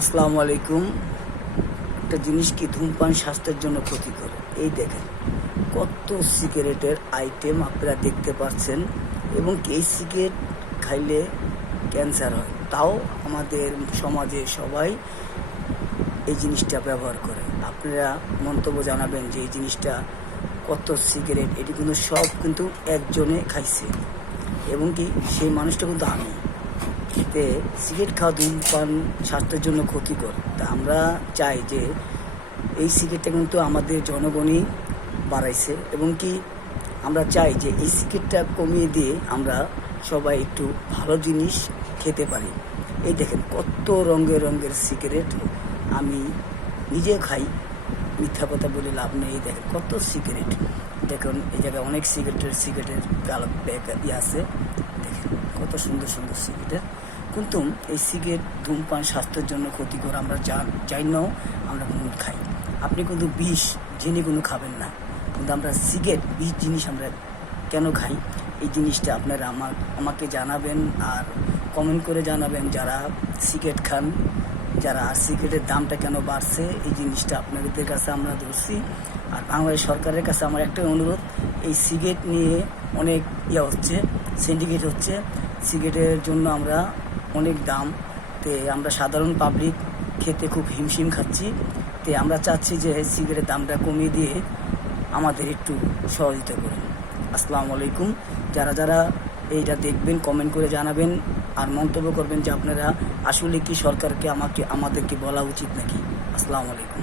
আসসালামু আলাইকুম। একটা জিনিস কি ধূমপান স্বাস্থ্যের জন্য ক্ষতিকর। এই দেখেন কত সিগারেটের আইটেম আপনারা দেখতে পাচ্ছেন, এবং এই সিগারেট খাইলে ক্যান্সার হয়, তাও আমাদের সমাজে সবাই এই জিনিসটা ব্যবহার করে। আপনারা মন্তব্য জানাবেন যে এই জিনিসটা কত সিগারেট, এটি কিন্তু সব কিন্তু একজনে খাইছে, এবং কি সেই মানুষটা কিন্তু আমি। এতে সিগারেট খাওয়া ধূমপান স্বাস্থ্যের জন্য ক্ষতিকর। তা আমরা চাই যে এই সিগারেটটা কিন্তু আমাদের জনগণই বাড়াইছে, এবং কি আমরা চাই যে এই সিগারেটটা কমিয়ে দিয়ে আমরা সবাই একটু ভালো জিনিস খেতে পারি। এই দেখেন কত রঙের রঙের সিগারেট, আমি নিজে খাই, মিথ্যা কথা বলে লাভ নেই। এই দেখেন কত সিগারেট, দেখুন এই জায়গায় অনেক সিগারেটের কালো ব্যাগ আছে, দেখেন কত সুন্দর সুন্দর সিগারেট। কিন্তু এই সিগারেট ধূমপান স্বাস্থ্যের জন্য ক্ষতিকর, আমরা যাই নাও আমরা কিন্তু খাই। আপনি কিন্তু বিষ জেনে কোনো খাবেন না, কিন্তু আমরা সিগারেট বিষ জিনিস আমরা কেন খাই, এই জিনিসটা আপনারা আমাকে জানাবেন, আর কমেন্ট করে জানাবেন যারা সিগারেট খান, যারা সিগারেটের দামটা কেন বাড়ছে, এই জিনিসটা আপনাদের কাছে আমরা ধরছি। আর বাংলাদেশ সরকারের কাছে আমার একটাই অনুরোধ, এই সিগারেট নিয়ে অনেক হচ্ছে, সিন্ডিকেট হচ্ছে সিগারেটের জন্য, আমরা অনেক দাম, তে আমরা সাধারণ পাবলিক খেতে খুব হিমশিম খাচ্ছি। তে আমরা চাচ্ছি যে সিগারেটের দামটা কমিয়ে দিয়ে আমাদের একটু সহযোগিতা করুন। আসসালামু আলাইকুম। যারা যারা এইটা দেখবেন কমেন্ট করে জানাবেন, আর মন্তব্য করবেন যে আপনারা আসলে কি সরকারকে আমাদেরকে বলা উচিত নাকি। আসসালামু আলাইকুম।